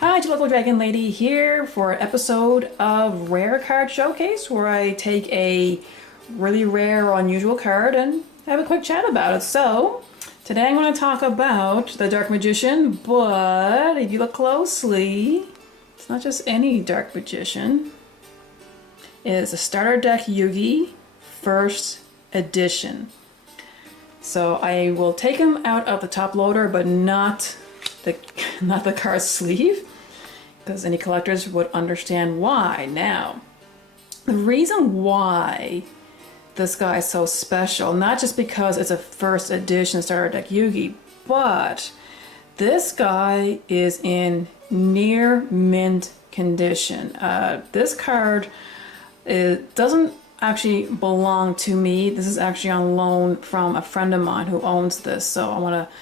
Hi, it's your local Dragon Lady here for an episode of Rare Card Showcase where I take a really rare or unusual card and have a quick chat about it. So, today I'm going to talk about the Dark Magician, but if you look closely, it's not just any Dark Magician. It is a starter deck Yugi first edition. So I will take him out of the top loader, but not the card sleeve, because any collectors would understand why. Now, the reason why this guy is so special, not just because it's a first edition starter deck Yugi, but this guy is in near mint condition. This card doesn't actually belong to me. This is actually on loan from a friend of mine who owns this, so I want to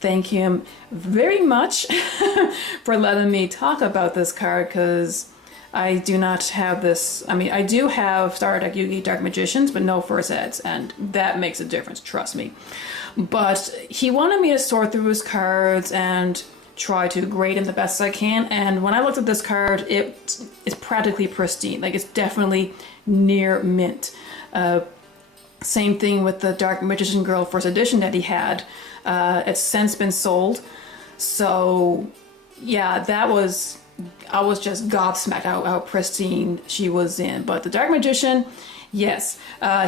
thank him very much for letting me talk about this card, because I do not have this. I mean, I do have Starter Deck Yugi Dark Magicians, but no first eds, and that makes a difference, trust me. But he wanted me to sort through his cards and try to grade him the best I can, and when I looked at this card, it is practically pristine. Like, it's definitely near mint. Same thing with the Dark Magician Girl first edition that he had. It's since been sold. So yeah, I was just gobsmacked how pristine she was in. But the Dark Magician, yes,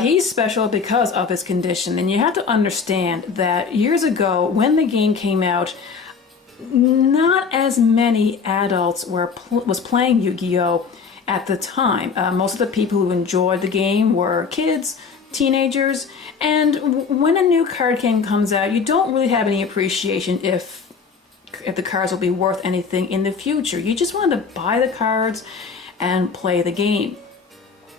he's special because of his condition. And you have to understand that years ago, when the game came out, not as many adults was playing Yu-Gi-Oh! At the time. Most of the people who enjoyed the game were kids, teenagers, and when a new card game comes out, you don't really have any appreciation if the cards will be worth anything in the future. You just want to buy the cards and play the game.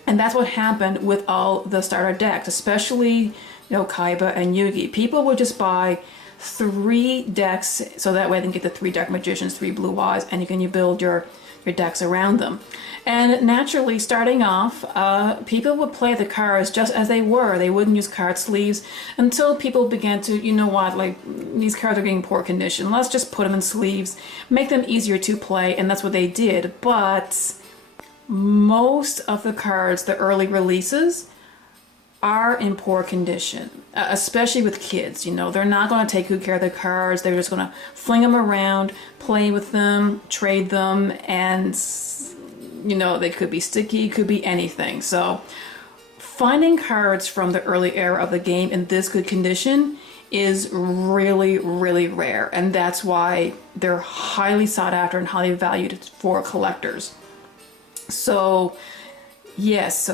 And that's what happened with all the starter decks, especially Kaiba and Yugi. People would just buy 3 decks so that way they can get the 3 Dark Magicians, 3 Blue Eyes, and you can build your decks around them. And naturally, starting off, people would play the cards just as they were. They wouldn't use card sleeves until people began to, you know what, like, these cards are getting poor condition. Let's just put them in sleeves, make them easier to play, and that's what they did. But most of the cards, the early releases, are in poor condition, especially with kids. They're not going to take good care of the cards. They're just going to fling them around, play with them, trade them, and they could be sticky, could be anything. So finding cards from the early era of the game in this good condition is really, really rare, and that's why they're highly sought after and highly valued for collectors. So yes,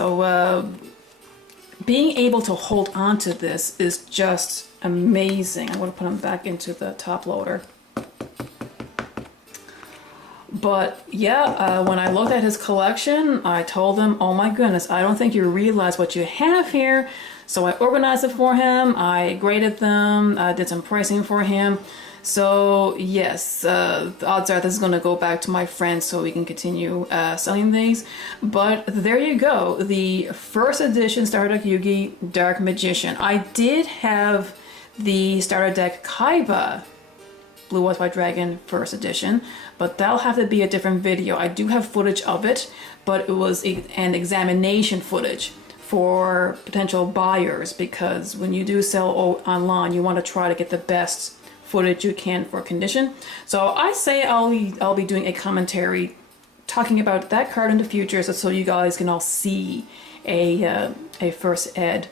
being able to hold on to this is just amazing. I'm going to put him back into the top loader. But yeah, when I looked at his collection, I told him, oh my goodness, I don't think you realize what you have here. So I organized it for him, I graded them, I did some pricing for him. So yes, the odds are this is going to go back to my friends so we can continue selling these. But there you go, the first edition Starter Deck Yugi Dark Magician. I did have the Starter Deck Kaiba Blue Eyes White Dragon first edition, but that'll have to be a different video. I do have footage of it, but it was an examination footage for potential buyers, because when you do sell online, you want to try to get the best footage you can for condition. So I say I'll be doing a commentary talking about that card in the future, so you guys can all see a first ed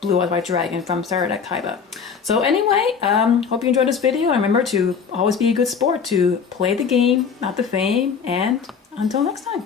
Blue Eyes White Dragon from Starter Deck Kaiba. So anyway, hope you enjoyed this video, and remember to always be a good sport, to play the game, not the fame, and until next time.